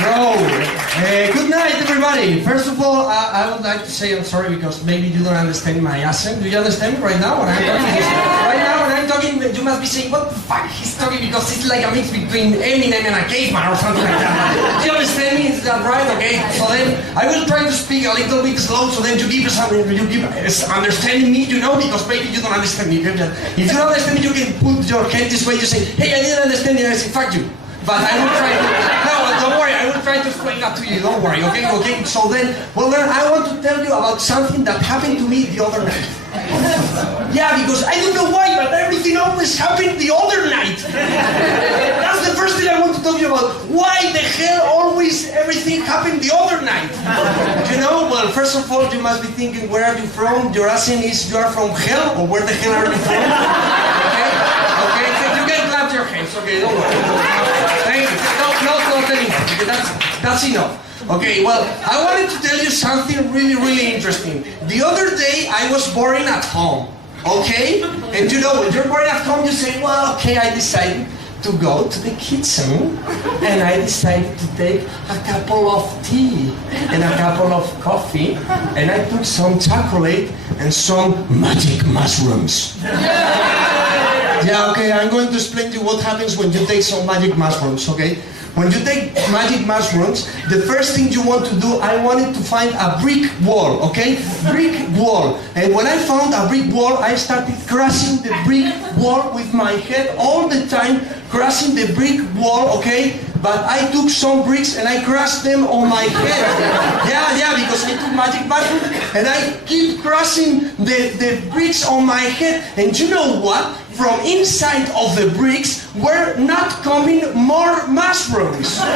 Good night, everybody. First of all, I would like to say I'm sorry because maybe you don't understand my accent. Do you understand me right now when I'm talking? Right now when I'm talking, you must be saying, what the fuck he's talking, because it's like a mix between Eminem and a caveman or something like that. Do you understand me? Is that right? Okay. So then I will try to speak a little bit slow so then you give understanding me, you know, because maybe you don't understand me. If you don't understand me, you can put your head this way. You say, hey, I didn't understand you. I say, fuck you. But I will try to, no, don't worry, I will try to explain that to you, don't worry, okay? So then, I want to tell you about something that happened to me the other night. Yeah, because I don't know why, but everything always happened the other night. That's the first thing I want to talk to you about. Why the hell always everything happened the other night? You know, well, first of all, you must be thinking, where are you from? Your accent is, you are from hell, or where the hell are you from? Okay, so you can clap your hands, okay, don't worry. Thank you. No, anymore. Okay, that's enough. Okay, well, I wanted to tell you something really interesting. The other day, I was boring at home. Okay? And you know, when you're boring at home, you say, well, okay, I decided to go to the kitchen and I decided to take a couple of tea and a couple of coffee and I put some chocolate and some magic mushrooms. Yeah, okay, I'm going to explain to you what happens when you take some magic mushrooms, okay? When you take magic mushrooms, the first thing you want to do, I wanted to find a brick wall, okay? Brick wall. And when I found a brick wall, I started crashing the brick wall with my head all the time, crashing the brick wall, okay? But I took some bricks and I crushed them on my head. Yeah, because I took magic mushrooms and I keep crushing the bricks on my head. And you know what? From inside of the bricks were not coming more mushrooms. Okay,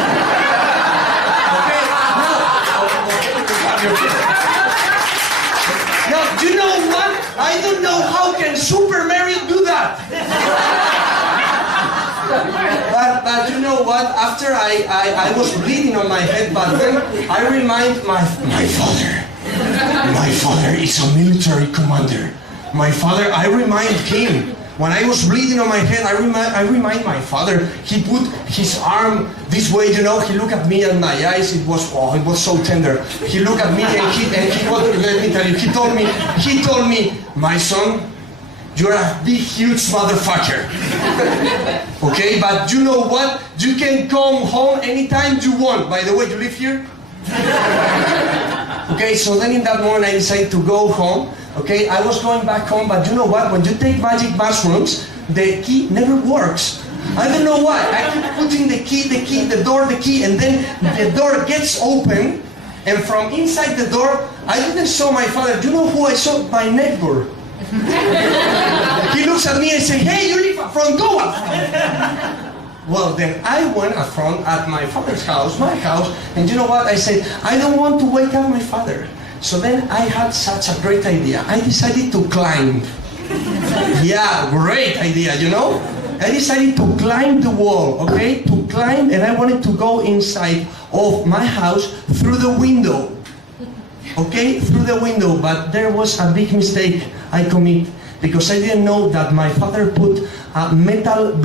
now, you know what? I don't know how can Super Mario do that. But you know what? After I was bleeding on my head, but then I remind my father. My father is a military commander. My father, I remind him. When I was bleeding on my head, I remind my father. He put his arm this way, you know. He looked at me and my eyes. It was so tender. He looked at me and let me tell you. He told me, my son, you're a big, huge motherfucker. Okay, but you know what? You can come home anytime you want. By the way, you live here? Okay, so then in that moment I decided to go home. Okay, I was going back home, but you know what? When you take magic mushrooms, the key never works. I don't know why. I keep putting the door, and then the door gets open, and from inside the door, I didn't saw my father. Do you know who I saw? My neighbor. He looks at me and says, hey, you live front door. Well, then I went up front at my father's house, my house, and you know what? I said, I don't want to wake up my father. So then I had such a great idea. I decided to climb. Yeah, great idea, you know? I decided to climb the wall, okay? To climb, and I wanted to go inside of my house through the window. Okay, through the window, but there was a big mistake I committed because I didn't know that my father put a metal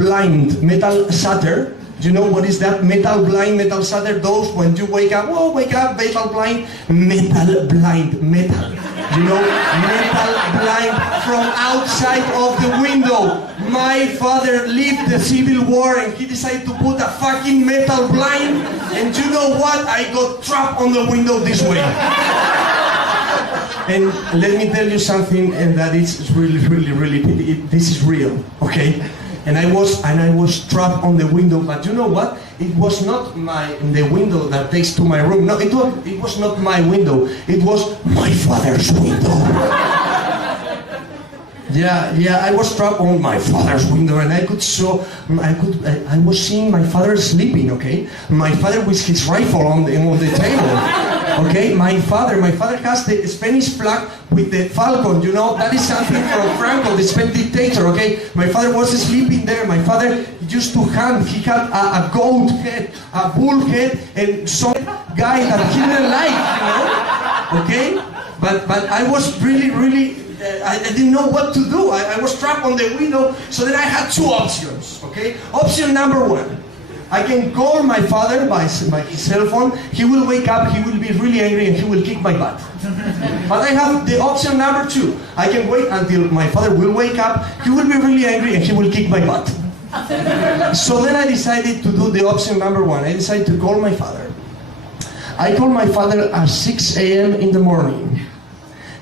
shutter. Do you know what is that? Metal blind, metal shutter. Those when you wake up, metal blind, metal blind, metal. You know, metal blind from outside of the window. My father lived the Civil War and he decided to put a fucking metal blind. And you know what? I got trapped on the window this way. And let me tell you something, and that is really, this is real, okay? And I was trapped on the window, but you know what? It was not the window that takes to my room. No, it was not my window. It was my father's window. Yeah, I was trapped on my father's window, and I was seeing my father sleeping. Okay, my father with his rifle on the table. Okay, my father has the Spanish flag with the falcon, you know, that is something from Franco, the Spanish dictator, okay? My father was sleeping there. My father used to hunt. He had a goat head, a bull head, and some guy that he didn't like, you know? Okay? But I was really, I didn't know what to do. I was trapped on the window, so then I had two options, okay? Option number one. I can call my father by his cell phone. He will wake up, he will be really angry, and he will kick my butt. But I have the option number 2. I can wait until my father will wake up, he will be really angry, and he will kick my butt. So then I decided to do the option number 1. I decided to call my father. I call my father at 6 a.m. in the morning.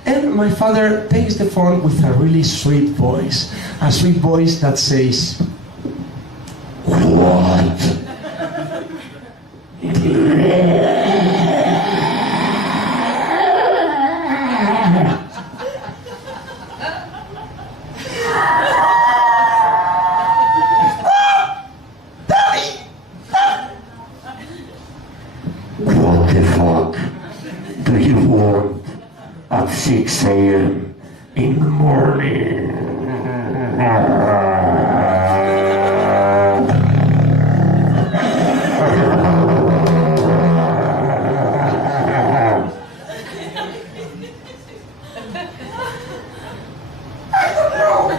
And my father takes the phone with a really sweet voice. A sweet voice that says, "What?" What the fuck do you want at 6 a.m. in the morning? I don't know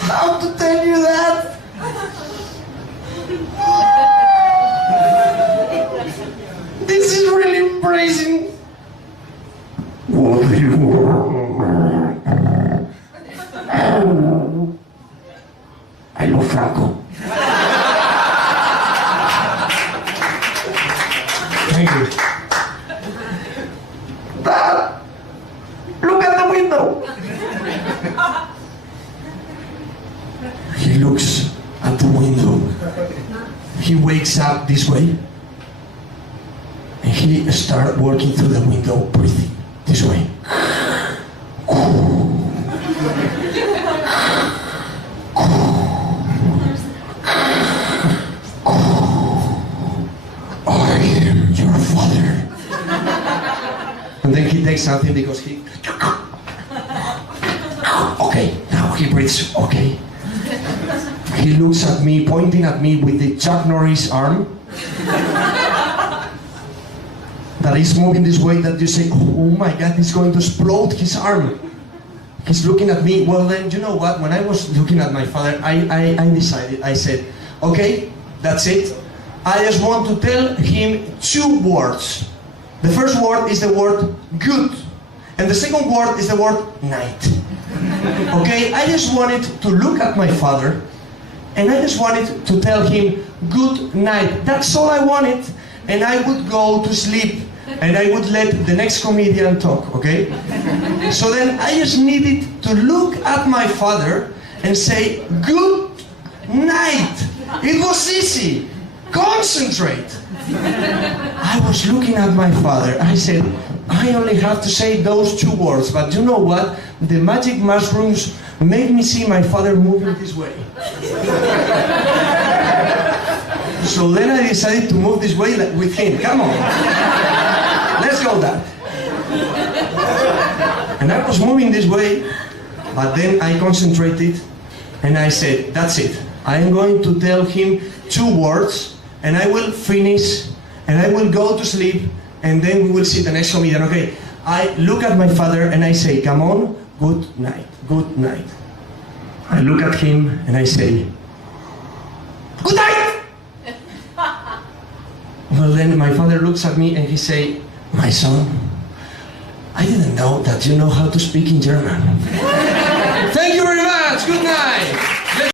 how to tell you that. This is really embarrassing. What do you want? I love Franco. Thank you. Dad, look at the window. He looks at the window. He wakes up this way. And he started walking through the window, breathing this way. I am your father. And then he takes something because he... Okay, now he breathes, okay. He looks at me, pointing at me with the Chuck Norris arm. That is moving this way that you say, oh my God, he's going to explode his arm. He's looking at me. Well then, you know what, when I was looking at my father, I decided, I said, okay, that's it. I just want to tell him 2 words. The first word is the word good. And the second word is the word night. Okay, I just wanted to look at my father and I just wanted to tell him good night. That's all I wanted. And I would go to sleep. And I would let the next comedian talk, okay? So then I just needed to look at my father and say, good night. It was easy. Concentrate. I was looking at my father. I said, I only have to say those 2 words. But you know what? The magic mushrooms made me see my father moving this way. So then I decided to move this way with him. Come on. Let's go, Dad. And I was moving this way, but then I concentrated and I said, that's it. I am going to tell him 2 words and I will finish and I will go to sleep and then we will see the next comedian. Okay, I look at my father and I say, come on, good night, good night. I look at him and I say, good night! Well then my father looks at me and he say, my son, I didn't know that you know how to speak in German. Thank you very much. Good night.